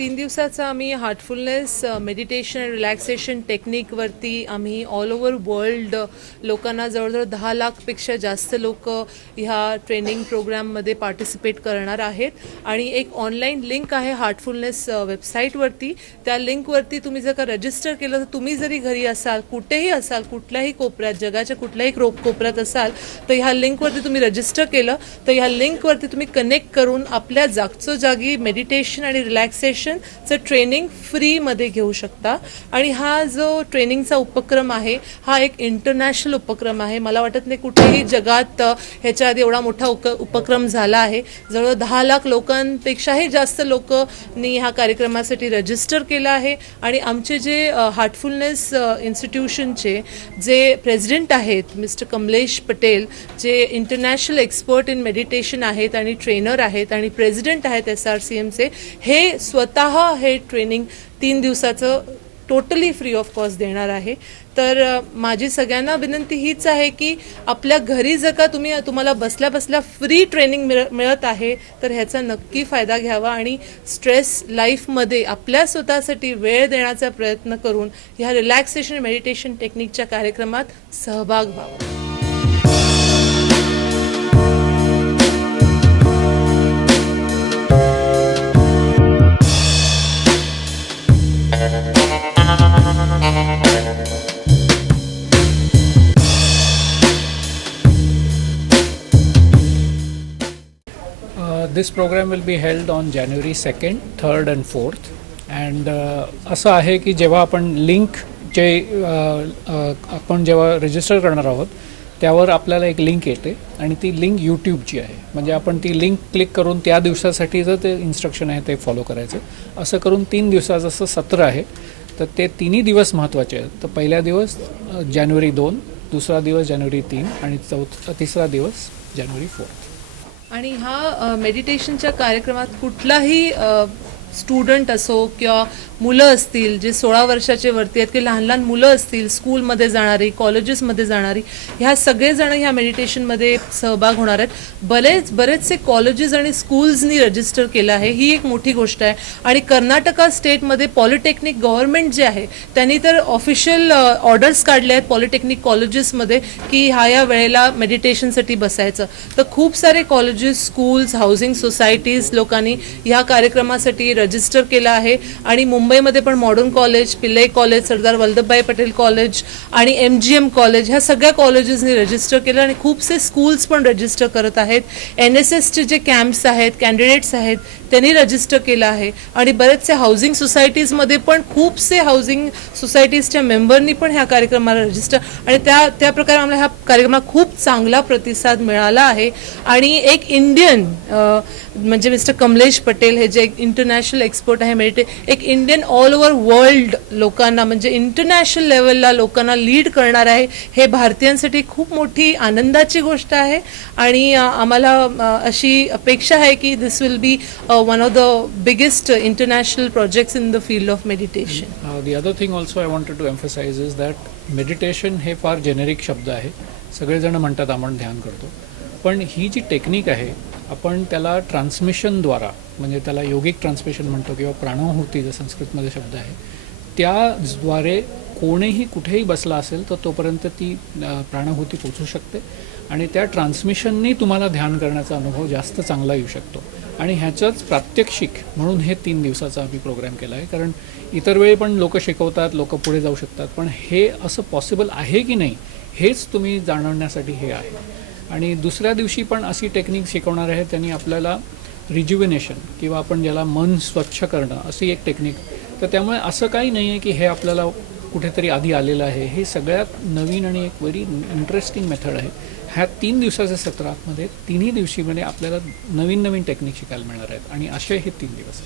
3 दिवसाचा आम्ही Heartfulness meditation आणि रिलॅक्सेशन टेक्निकवरती आम्ही ऑल ओव्हर वर्ल्ड लोकांना जवळजवळ 10 लाखपेक्षा जास्त लोक ह्या ट्रेनिंग प्रोग्राममध्ये पार्टिसिपेट करणार आहेत. आणि एक ऑनलाईन लिंक आहे हार्टफुलनेस वेबसाईटवरती. त्या लिंकवरती तुम्ही जर का रजिस्टर केलं तर तुम्ही जरी घरी असाल, कुठेही असाल, कुठल्याही कोपऱ्यात, जगाच्या कुठल्याही कोपऱ्यात असाल, तर ह्या लिंकवरती तुम्ही रजिस्टर केलं तर ह्या लिंकवरती तुम्ही कनेक्ट करून आपल्या जागच्या जागी मेडिटेशन आणि रिलॅक्सेशनचं ट्रेनिंग फ्रीमध्ये घेऊ शकता. आणि हा जो ट्रेनिंगचा उपक्रम आहे हा एक इंटरनॅशनल उपक्रम आहे. मला वाटत नाही कुठेही जगात ह्याच्या आधी एवढा मोठा उपक्रम झाला आहे. जवळ 10 लाख लोकांपेक्षाही जास्त लोकांनी ह्या कार्यक्रमासाठी रजिस्टर केलं आहे. आणि आमचे जे हार्टफुलनेस इन्स्टिट्यूशनचे जे प्रेसिडेंट आहेत मिस्टर कमलेश पटेल, जे इंटरनॅशनल एक्सपर्ट इन मेडिटेशन आहेत आणि ट्रेनर आहेत आणि प्रेसिडेंट आहेत SRCMचे, हे स्वतः हे ट्रेनिंग 3 दिवसाचं टोटली फ्री ऑफ कॉस्ट देणार आहे. तर माझी सगळ्यांना विनंती हीच आहे की आपल्या घरी जर का तुम्हाला बसल्या बसल्या फ्री ट्रेनिंग मिळत आहे तर ह्याचा नक्की फायदा घ्यावा आणि स्ट्रेस लाईफमध्ये आपल्या स्वतःसाठी वेळ देण्याचा प्रयत्न करून ह्या रिलॅक्सेशन मेडिटेशन टेक्निकच्या कार्यक्रमात सहभाग व्हावा. This program will be held on January 2nd, 3rd and 4th. And असं आहे की जेव्हा आपण आपण जेव्हा रजिस्टर करणार आहोत त्यावर आपल्याला एक लिंक येते आणि ती लिंक यूट्यूबची आहे. म्हणजे आपण ती लिंक क्लिक करून त्या दिवसासाठीचं ते इन्स्ट्रक्शन आहे ते फॉलो करायचं. असं करून 3 दिवसाचं असं सत्र आहे. तर ते तिन्ही दिवस महत्त्वाचे आहेत. तर पहिला दिवस जानेवारी 2, दुसरा दिवस जानेवारी 3 आणि तिसरा दिवस जानेवारी 4. आणि हा मेडिटेशनच्या कार्यक्रमात कुठलाही स्टुडंट असो किंवा मुलं असतील जे 16 वर्षाचे वरती आहेत, की लहान लहान मुलं असतील, स्कूलमध्ये जाणारी, कॉलेजेसमध्ये जाणारी, ह्या सगळेजण ह्या मेडिटेशनमध्ये सहभाग होणार आहेत. बरेचसे कॉलेजेस आणि स्कूल्सनी रजिस्टर केलं आहे. ही एक मोठी गोष्ट आहे. आणि कर्नाटका स्टेटमध्ये पॉलिटेक्निक गव्हर्नमेंट जे आहे त्यांनी तर ऑफिशियल ऑर्डर्स काढले आहेत पॉलिटेक्निक कॉलेजेसमध्ये की या वेळेला मेडिटेशनसाठी बसायचं. तर खूप सारे कॉलेजेस, स्कूल्स, हाऊसिंग सोसायटीज लोकांनी ह्या कार्यक्रमासाठी रजिस्टर केलं आहे. आणि मुंबईमध्ये पण modern college, Pillai college, Sardar Vallabhbhai Patel college आणि MGM कॉलेज ह्या सगळ्या कॉलेजेसनी रजिस्टर केलं आणि खूपसे स्कूल्स पण रजिस्टर करत आहेत. NSSचे जे कॅम्प्स आहेत, कॅन्डिडेट्स आहेत त्यांनी रजिस्टर केलं आहे. आणि बरेचसे हाऊसिंग सोसायटीजमध्ये पण खूपसे हाऊसिंग सोसायटीजच्या मेंबरनी पण ह्या कार्यक्रमाला रजिस्टर आणि त्या प्रकारे आम्हाला ह्या कार्यक्रमाला खूप चांगला प्रतिसाद मिळाला आहे. आणि एक इंडियन म्हणजे मिस्टर कमलेश पटेल हे जे इंटरनॅशनल एक्सपर्ट आहे एक इंडियन ऑल ओव्हर वर्ल्ड लोकांना म्हणजे इंटरनॅशनल लेवलला लोकांना लीड करणार आहे. हे भारतीयांसाठी खूप मोठी आनंदाची गोष्ट आहे. आणि आम्हाला अशी अपेक्षा आहे की this will be one of the biggest international projects in the field of meditation. The other thing also I wanted to emphasize is that meditation हे फार जेनेरिक शब्द आहे. सगळेजण म्हणतात आपण ध्यान करतो, पण ही जी टेक्निक आहे आपण त्याला ट्रान्समिशनद्वारा म्हणजे त्याला योगिक ट्रान्समिशन म्हणतो किंवा प्राणाहुती जो संस्कृतमध्ये शब्द आहे त्याद्वारे कोणीही कुठेही बसला असेल तर तोपर्यंत ती प्राणाहुती पोचू शकते आणि त्या ट्रान्समिशननी तुम्हाला ध्यान करण्याचा अनुभव जास्त चांगला येऊ शकतो. आणि ह्याचंच प्रात्यक्षिक म्हणून हे 3 दिवसाचा आम्ही प्रोग्राम केला आहे. कारण इतर वेळी पण लोक शिकवतात, लोक पुढे जाऊ शकतात, पण हे असं पॉसिबल आहे की नाही हेच तुम्ही जाणवण्यासाठी हे आहे. आणि दुसऱ्या दिवशी पण अशी टेक्निक शिकवणार आहे. त्यांनी आपल्याला रिज्युविनेशन किंवा आपण ज्याला मन स्वच्छ करणं अशी एक टेक्निक. तर त्यामुळे असं काही नाही आहे की हे आपल्याला कुठेतरी आधी आलेलं आहे. हे सगळ्यात नवीन आणि एक व्हेरी इंटरेस्टिंग मेथड आहे. ह्या 3 दिवसाच्या सत्रामध्ये तिन्ही दिवशीमध्ये आपल्याला नवीन नवीन टेक्निक शिकायला मिळणार आहेत आणि असे हे 3 दिवस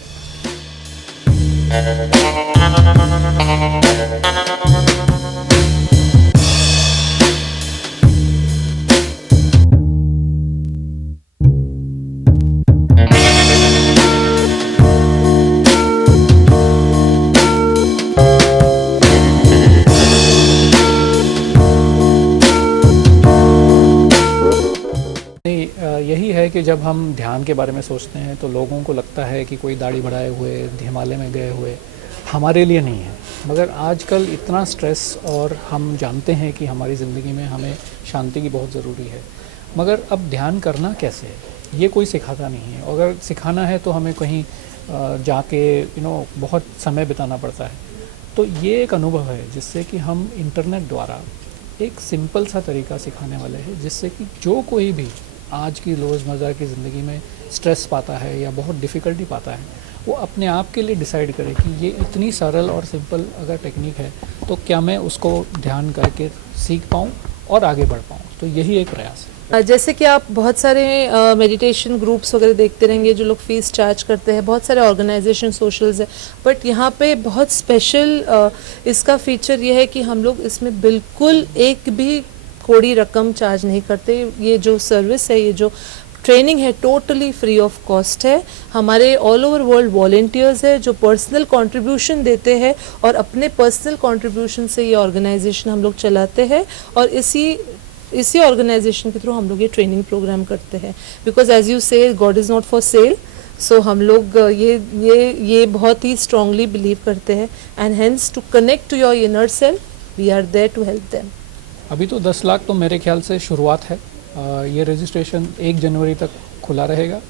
यही है कि जब हम ध्यान के बारे में सोचते हैं तो लोगों को लगता है कि कोई दाढ़ी बढ़ाए हुए हिमालय में गए हुए, हमारे लिए नहीं है। मगर आजकल इतना स्ट्रेस और हम जानते हैं कि हमारी ज़िंदगी में हमें शांति की बहुत ज़रूरी है, मगर अब ध्यान करना कैसे है ये कोई सिखाता नहीं है। अगर सिखाना है तो हमें कहीं जाके बहुत समय बिताना पड़ता है। तो ये एक अनुभव है जिससे कि हम इंटरनेट द्वारा एक सिंपल सा तरीका सिखाने वाले हैं, जिससे कि जो कोई भी आज की रोज़मर्रा की ज़िंदगी में स्ट्रेस पाता है या बहुत डिफ़िकल्टी पाता है, वो अपने आप के लिए डिसाइड करे कि ये इतनी सरल और सिंपल अगर टेक्निक है तो क्या मैं उसको ध्यान करके सीख पाऊँ और आगे बढ़ पाऊँ। तो यही एक प्रयास है। जैसे कि आप बहुत सारे मेडिटेशन ग्रुप्स वगैरह देखते रहेंगे जो लोग फीस चार्ज करते हैं, बहुत सारे ऑर्गेनाइजेशन सोशल्स है, बट यहाँ पे बहुत स्पेशल इसका फीचर ये है कि हम लोग इसमें बिल्कुल एक भी कोड़ी रकम चार्ज नहीं करते। ये जो सर्विस है, ये जो ट्रेनिंग है, टोटली फ्री ऑफ कॉस्ट है। हमारे ऑल ओवर वर्ल्ड वॉलेंटियर्स है जो पर्सनल कंट्रीब्यूशन देते हैं और अपने पर्सनल कंट्रीब्यूशन से ये ऑर्गेनाइजेशन हम लोग चलाते हैं और इसी ऑर्गेनाइजेशन के थ्रू हम लोग ये ट्रेनिंग प्रोग्राम करते हैं। Because as you say God is not for sale, so हम लोग ये बहुत ही स्ट्रांगली बिलीव करते हैं and hence to connect to your inner self we are there to help them. अभी तो 10 लाख तो मेरे ख्याल से शुरुआत है। ये रजिस्ट्रेशन 1 जनवरी तक खुला रहेगा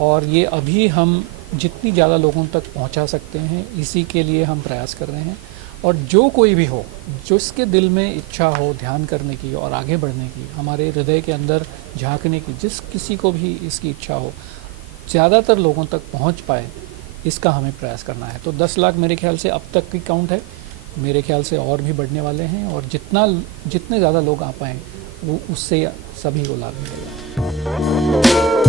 और ये अभी हम जितनी ज़्यादा लोगों तक पहुंचा सकते हैं इसी के लिए हम प्रयास कर रहे हैं। और जो कोई भी हो, जिसके दिल में इच्छा हो ध्यान करने की और आगे बढ़ने की, हमारे हृदय के अंदर झांकने की, जिस किसी को भी इसकी इच्छा हो, ज़्यादातर लोगों तक पहुंच पाए, इसका हमें प्रयास करना है। तो 10 लाख मेरे ख्याल से अब तक की काउंट है, मेरे ख्याल से और भी बढ़ने वाले हैं और जितने ज़्यादा लोग आ पाएँ वो उससे सभी को लाभ मिलेगा।